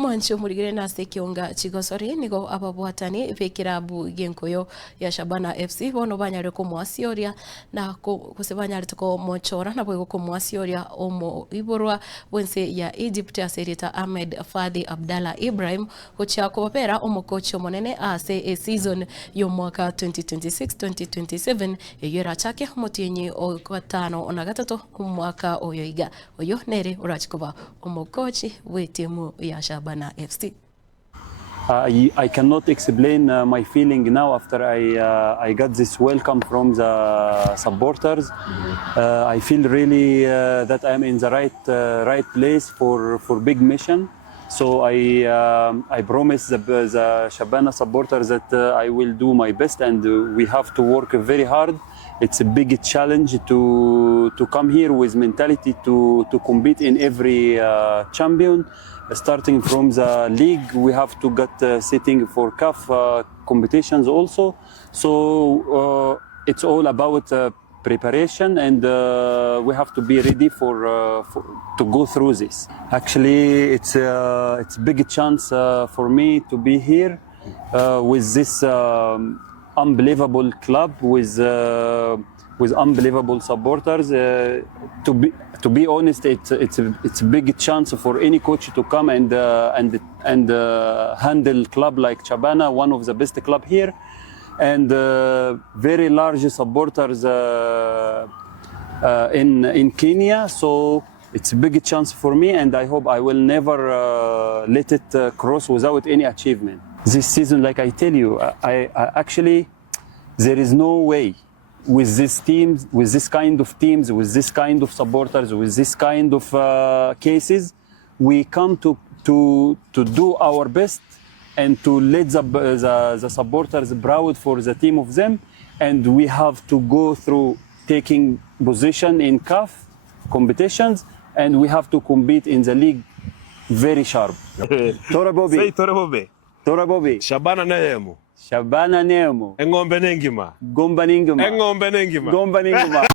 Mwancho murigire na sekiunga chigosori nigo ababwatani bekirabu genkoyo ya Shabana FC bono banyare ko mwasioria na kusebanyare tuko mochora na bogo ko mwasioria omo iborwa wense ya Egypt aserita Ahmed Fadi Abdallah Ibrahim kocha ko bapera omo coach monene ase a season yo mwaka 2026-2027 yera chake motienyi o gatano ona gatatu mwaka oyoiga oyo nere urachikoba omo coach wetimu ya Shabana FC. I cannot explain my feeling now after I got this welcome from the supporters. I feel really that I'm in the right place for big mission. So I promise the Shabana supporters that I will do my best, and we have to work very hard. It's a big challenge to come here with mentality to compete in every champion. Starting from the league, we have to get sitting for CAF competitions also. So it's all about preparation, and we have to be ready to go through this. Actually, it's a big chance for me to be here with this unbelievable club with unbelievable supporters. To be honest, it's a big chance for any coach to come and handle club like Shabana, one of the best club here, and very large supporters in Kenya. So it's a big chance for me, and I hope I will never let it cross without any achievement. This season, like I tell you, I actually, there is no way with this teams, with this kind of teams, with this kind of supporters, with this kind of cases, we come to do our best and to let the supporters proud for the team of them, and we have to go through taking position in CAF competitions, and we have to compete in the league very sharp. Tora Bobby. Say Tora Bobby. Tora Bobby. Shabana Nemo. Shabana Nemo. Engombe nengima. Gomba ningima. Engombe nengima. Gomba ningima.